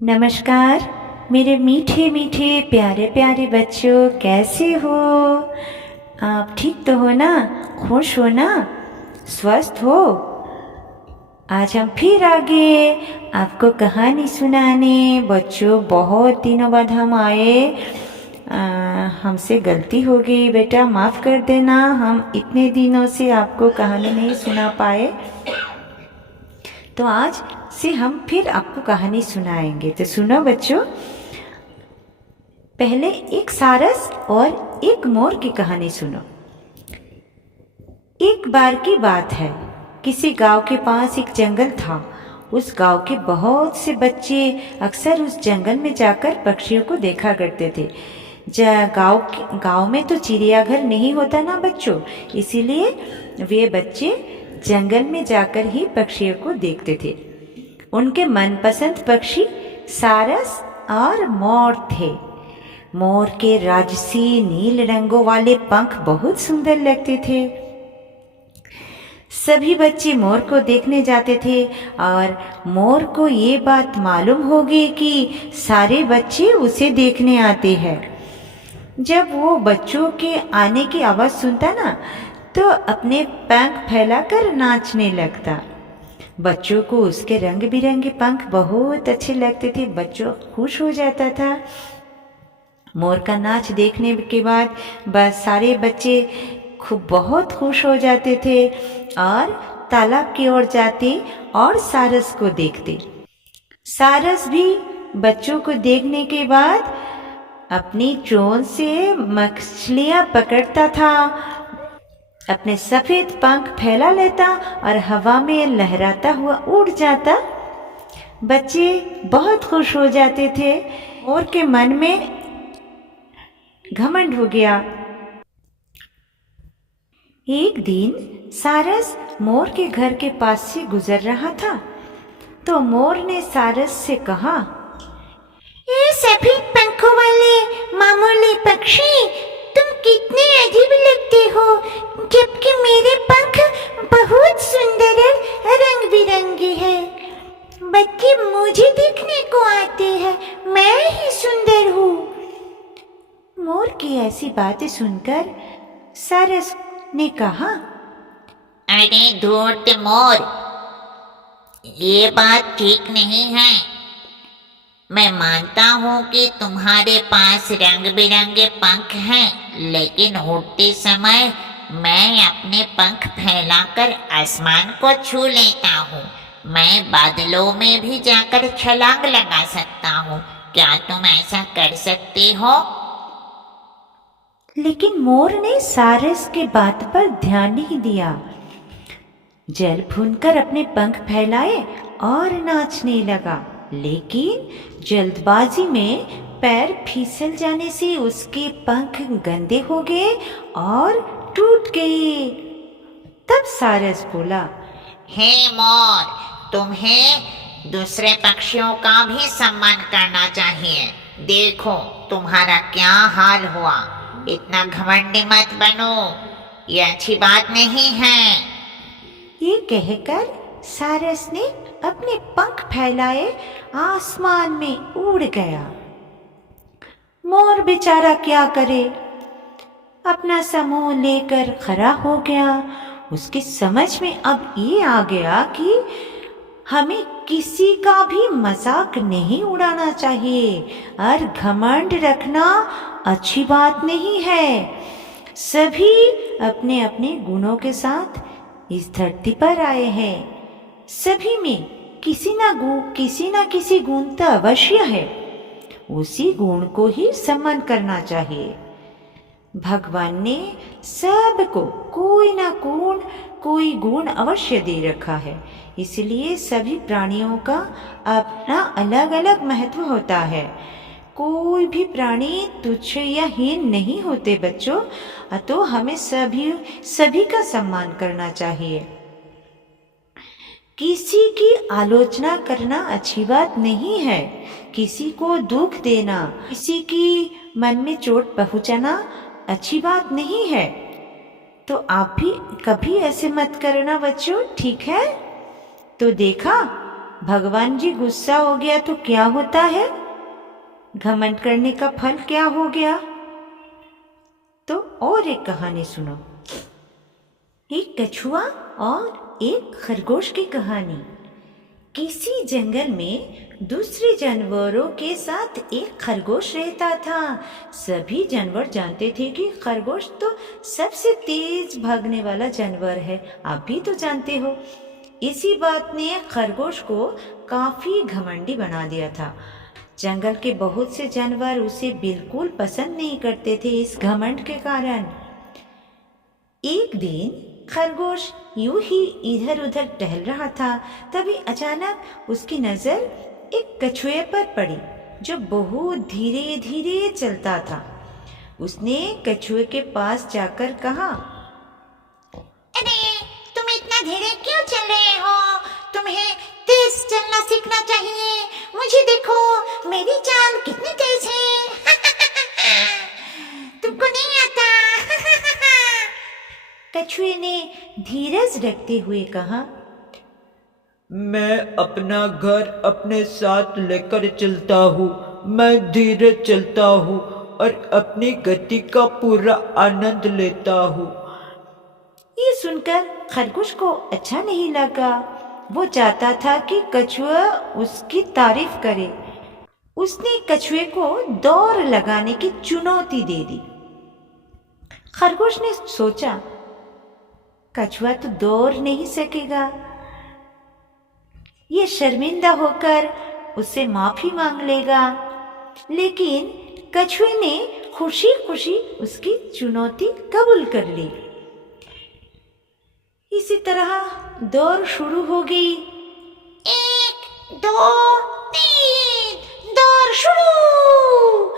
नमस्कार मेरे मीठे मीठे प्यारे प्यारे बच्चों, कैसे हो आप? ठीक तो हो ना? खुश हो ना? स्वस्थ हो? आज हम फिर आ गए आपको कहानी सुनाने। बच्चों, बहुत दिनों बाद हम आए। हमसे गलती हो गई बेटा, माफ़ कर देना। हम इतने दिनों से आपको कहानी नहीं सुना पाए, तो आज से हम फिर आपको कहानी सुनाएंगे। तो सुनो बच्चों, पहले एक सारस और एक मोर की कहानी सुनो। एक बार की बात है, किसी गांव के पास एक जंगल था। उस गांव के बहुत से बच्चे अक्सर उस जंगल में जाकर पक्षियों को देखा करते थे। गांव में तो चिड़ियाघर नहीं होता ना बच्चों, इसीलिए वे बच्चे जंगल में जाकर ही पक्षियों को देखते थे। उनके मनपसंद पक्षी सारस और मोर थे। मोर के राजसी नील रंगों वाले पंख बहुत सुंदर लगते थे। सभी बच्चे मोर को देखने जाते थे और मोर को ये बात मालूम हो गई कि सारे बच्चे उसे देखने आते हैं। जब वो बच्चों के आने की आवाज़ सुनता ना, तो अपने पंख फैलाकर नाचने लगता। बच्चों को उसके रंग बिरंगे पंख बहुत अच्छे लगते थे। बच्चों खुश हो जाता था। मोर का नाच देखने के बाद बस सारे बच्चे बहुत खुश हो जाते थे और तालाब की ओर जाते और सारस को देखते। सारस भी बच्चों को देखने के बाद अपनी चोंच से मछलियां पकड़ता था, अपने सफेद पंख फैला लेता और हवा में लहराता हुआ उड़ जाता। बच्चे बहुत खुश हो जाते थे। मोर के मन में घमंड हो गया। एक दिन सारस मोर के घर के पास से गुजर रहा था, तो मोर ने सारस से कहा, ये सफेद पंखों वाले मामूली पक्षी, तुम कितने अजीब लगते हो, जबकि मेरे पंख बहुत सुंदर और रंग बिरंगे हैं। बच्चे मुझे देखने को आते हैं, मैं ही सुंदर हूँ। मोर की ऐसी बातें सुनकर सारस ने कहा, अरे धूर्त मोर, ये बात ठीक नहीं है। मैं मानता हूँ कि तुम्हारे पास रंग बिरंगे पंख हैं, लेकिन उड़ते समय मैं अपने पंख फैलाकर आसमान को छू लेता हूँ। मैं बादलों में भी जाकर छलांग लगा सकता हूँ। क्या तुम ऐसा कर सकते हो? लेकिन मोर ने सारस के बात पर ध्यान नहीं दिया। जल भूनकर अपने पंख फैलाए और नाचने लगा, लेकिन जल्दबाजी में पैर फिसल जाने से उसके पंख गंदे हो गए और टूट गए। तब सारस बोला, हे मोर, तुम्हें दूसरे पक्षियों का भी सम्मान करना चाहिए। देखो तुम्हारा क्या हाल हुआ। इतना घमंडी मत बनो, ये अच्छी बात नहीं है। ये कहकर सारस ने अपने पंख फैलाए आसमान में उड़ गया। मोर बेचारा क्या करे, अपना समूह लेकर खड़ा हो गया। उसकी समझ में अब ये आ गया कि हमें किसी का भी मजाक नहीं उड़ाना चाहिए और घमंड रखना अच्छी बात नहीं है। सभी अपने अपने गुणों के साथ इस धरती पर आए हैं। सभी में किसी ना किसी गुण तो अवश्य है। उसी गुण को ही सम्मान करना चाहिए। भगवान ने सबको कोई गुण अवश्य दे रखा है, इसलिए सभी प्राणियों का अपना अलग अलग महत्व होता है। कोई भी प्राणी तुच्छ या हीन नहीं होते बच्चों, तो हमें सभी का सम्मान करना चाहिए। किसी की आलोचना करना अच्छी बात नहीं है। किसी को दुख देना, किसी की मन में चोट पहुंचाना अच्छी बात नहीं है। तो आप भी कभी ऐसे मत करना बच्चों, ठीक है? तो देखा, भगवान जी गुस्सा हो गया तो क्या होता है? घमंड करने का फल क्या हो गया? तो और एक कहानी सुनो। एक कछुआ और एक खरगोश की कहानी। किसी जंगल में दूसरे जानवरों के साथ एक खरगोश रहता था। सभी जानवर जानते थे कि खरगोश तो सबसे तेज भागने वाला जानवर है, आप भी तो जानते हो। इसी बात ने खरगोश को काफी घमंडी बना दिया था। जंगल के बहुत से जानवर उसे बिल्कुल पसंद नहीं करते थे इस घमंड के कारण। एक दिन खरगोश यूं ही इधर उधर टहल रहा था, तभी अचानक उसकी नजर एक कछुए पर पड़ी जो बहुत धीरे धीरे चलता था। उसने कछुए के पास जाकर कहा, अरे तुम इतना धीरे क्यों चल रहे हो? तुम्हें तेज चलना सीखना चाहिए। मुझे देखो, मेरी चाल कितनी तेज है। तुमको नहीं आता। कछुए ने धीरज रखते हुए कहा, मैं अपना घर अपने साथ लेकर चलता हूँ। मैं धीरे चलता हूँ और अपनी गति का पूरा आनंद लेता हूँ। ये सुनकर खरगोश को अच्छा नहीं लगा। वो चाहता था कि कछुआ उसकी तारीफ करे। उसने कछुए को दौड़ लगाने की चुनौती दे दी। खरगोश ने सोचा, कछुआ तो दौड़ नहीं सकेगा। ये शर्मिंदा होकर उससे माफी मांग लेगा। लेकिन कछुए ने खुशी खुशी उसकी चुनौती कबूल कर ली। इसी तरह दौड़ शुरू हो गई। 1, 2, 3, दौड़ शुरू।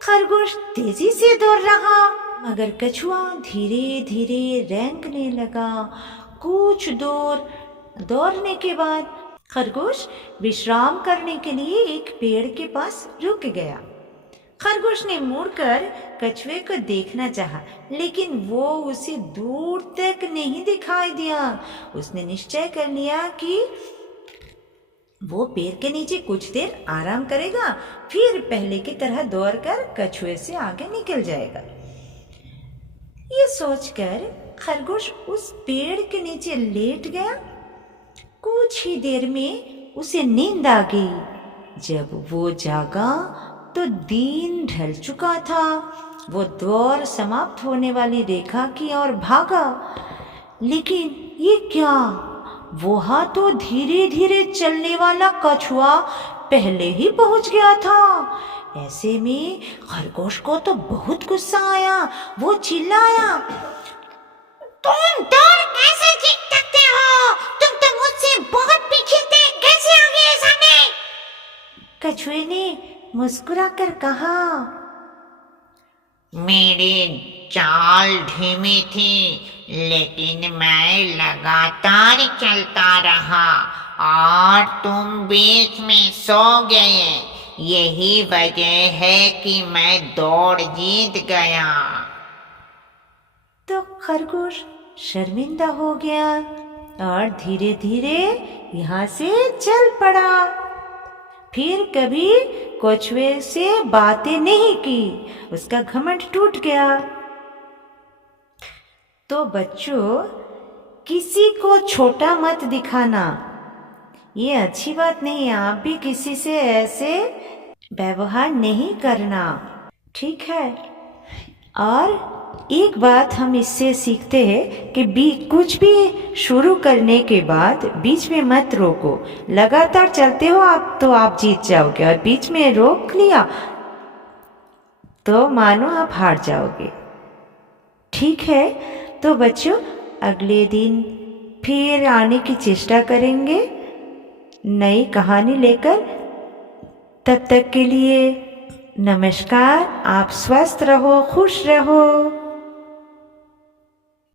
खरगोश तेजी से दौड़ रहा, मगर कछुआ धीरे धीरे रेंगने लगा। कुछ दौड़ने के बाद खरगोश विश्राम करने के लिए एक पेड़ के पास रुक गया। खरगोश ने मुड़कर कछुए को देखना चाहा, लेकिन वो उसे दूर तक नहीं दिखाई दिया। उसने निश्चय कर लिया कि वो पेड़ के नीचे कुछ देर आराम करेगा, फिर पहले की तरह दौड़कर कछुए से आगे निकल जाएगा। ये सोचकर खरगोश उस पेड़ के नीचे लेट गया। कुछ ही देर में उसे नींद आ गई। जब वो जागा तो दिन ढल चुका था। वो दौड़ समाप्त होने वाली रेखा की ओर भागा, लेकिन ये क्या, वहां तो धीरे धीरे चलने वाला कछुआ पहले ही पहुंच गया था। ऐसे में खरगोश को तो बहुत गुस्सा आया। वो चिल्लाया, तुम दौड़ कैसे जीत सकते हो? तुम तो मुझसे बहुत पीछे थे, कैसे आ गए सामने? कछुए ने मुस्कुराकर कहा, मेरी चाल धीमी थी, लेकिन मैं लगातार चलता रहा और तुम बीच में सो गए। यही वजह है कि मैं दौड़ जीत गया। तो खरगोश शर्मिंदा हो गया और धीरे धीरे यहाँ से चल पड़ा। फिर कभी कछुए से बातें नहीं की। उसका घमंड टूट गया। तो बच्चों, किसी को छोटा मत दिखाना, ये अच्छी बात नहीं। आप भी किसी से ऐसे व्यवहार नहीं करना, ठीक है? और एक बात हम इससे सीखते हैं कि कुछ भी शुरू करने के बाद बीच में मत रोको। लगातार चलते हो आप तो आप जीत जाओगे, और बीच में रोक लिया तो मानो आप हार जाओगे, ठीक है? तो बच्चों, अगले दिन फिर आने की चेष्टा करेंगे नई कहानी लेकर। तब तक के लिए नमस्कार, आप स्वस्थ रहो, खुश रहो।